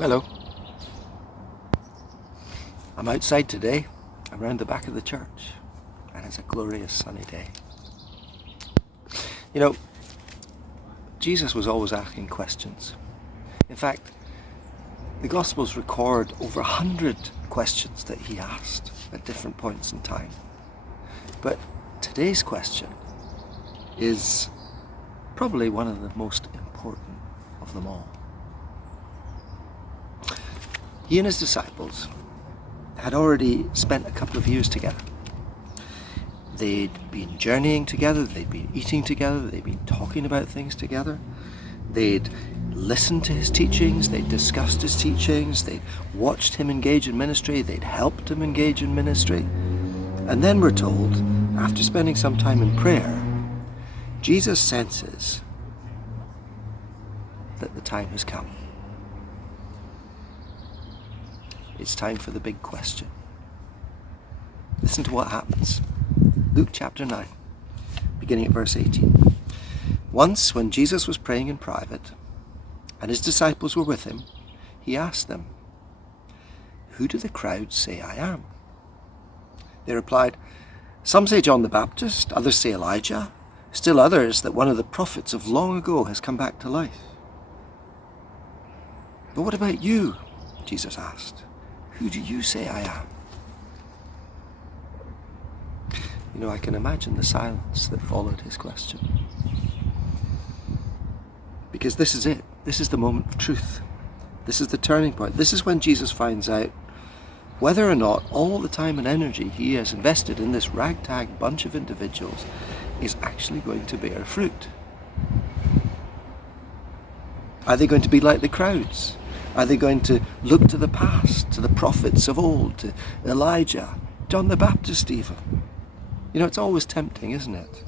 Hello. I'm outside today, around the back of the church, and it's a glorious sunny day. You know, Jesus was always asking questions. In fact, the Gospels record over 100 questions that he asked at different points in time. But today's question is probably one of the most important of them all. He and his disciples had already spent a couple of years together. They'd been journeying together, they'd been eating together, they'd been talking about things together. They'd listened to his teachings, they'd discussed his teachings, they'd watched him engage in ministry, they'd helped him engage in ministry. And then we're told, after spending some time in prayer, Jesus senses that the time has come. It's time for the big question. Listen to what happens. Luke chapter 9, beginning at verse 18. Once, when Jesus was praying in private, and his disciples were with him, he asked them, "Who do the crowds say I am?" They replied, "Some say John the Baptist, others say Elijah, still others that one of the prophets of long ago has come back to life." "But what about you?" Jesus asked. "Who do you say I am?" You know, I can imagine the silence that followed his question. Because this is it. This is the moment of truth. This is the turning point. This is when Jesus finds out whether or not all the time and energy he has invested in this ragtag bunch of individuals is actually going to bear fruit. Are they going to be like the crowds? Are they going to look to the past, to the prophets of old, to Elijah, John the Baptist even? You know, it's always tempting, isn't it?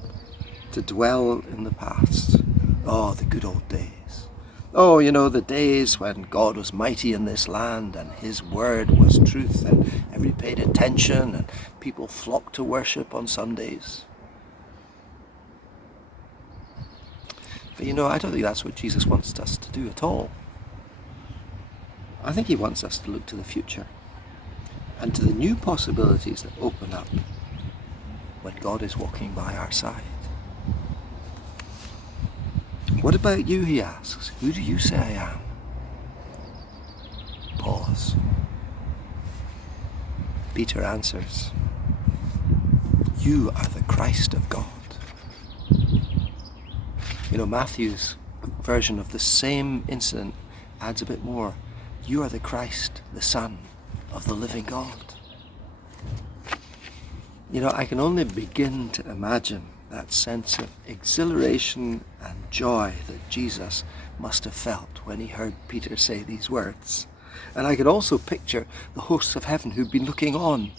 To dwell in the past. Oh, the good old days. Oh, you know, the days when God was mighty in this land and his word was truth and everybody paid attention and people flocked to worship on Sundays. But you know, I don't think that's what Jesus wants us to do at all. I think he wants us to look to the future and to the new possibilities that open up when God is walking by our side. "What about you?" he asks. "Who do you say I am?" Pause. Peter answers, "You are the Christ of God." You know, Matthew's version of the same incident adds a bit more. "You are the Christ, the Son of the living God." You know, I can only begin to imagine that sense of exhilaration and joy that Jesus must have felt when he heard Peter say these words. And I could also picture the hosts of heaven who'd been looking on,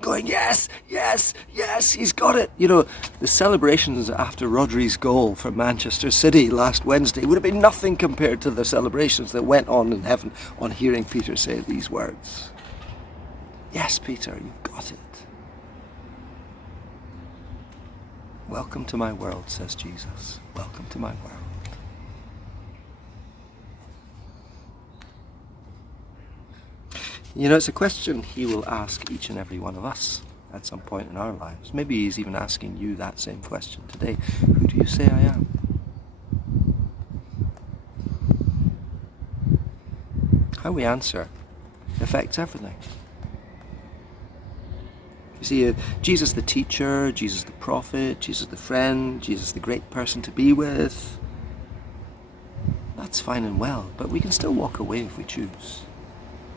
going, "Yes, yes, yes, he's got it." You know, the celebrations after Rodri's goal for Manchester City last Wednesday would have been nothing compared to the celebrations that went on in heaven on hearing Peter say these words. "Yes, Peter, you've got it. Welcome to my world," says Jesus. "Welcome to my world." You know, it's a question he will ask each and every one of us at some point in our lives. Maybe he's even asking you that same question today. Who do you say I am? How we answer affects everything. You see, Jesus the teacher, Jesus the prophet, Jesus the friend, Jesus the great person to be with, that's fine and well, but we can still walk away if we choose.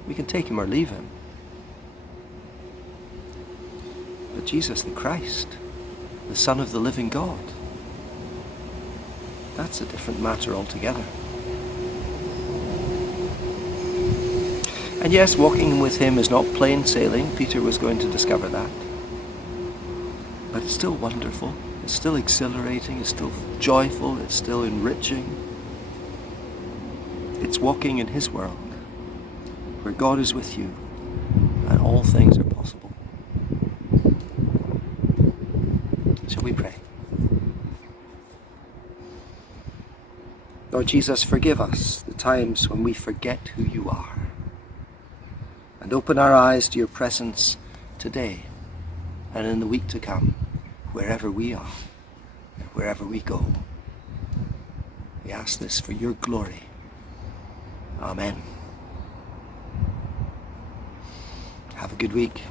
We can take him or leave him. But Jesus the Christ, the Son of the living God, that's a different matter altogether. And yes, walking with him is not plain sailing. Peter was going to discover that. But it's still wonderful. It's still exhilarating. It's still joyful. It's still enriching. It's walking in his world, where God is with you and all things are possible. Shall we pray? Lord Jesus, forgive us the times when we forget who you are, and open our eyes to your presence today and in the week to come, wherever we are and wherever we go. We ask this for your glory. Amen. Have a good week.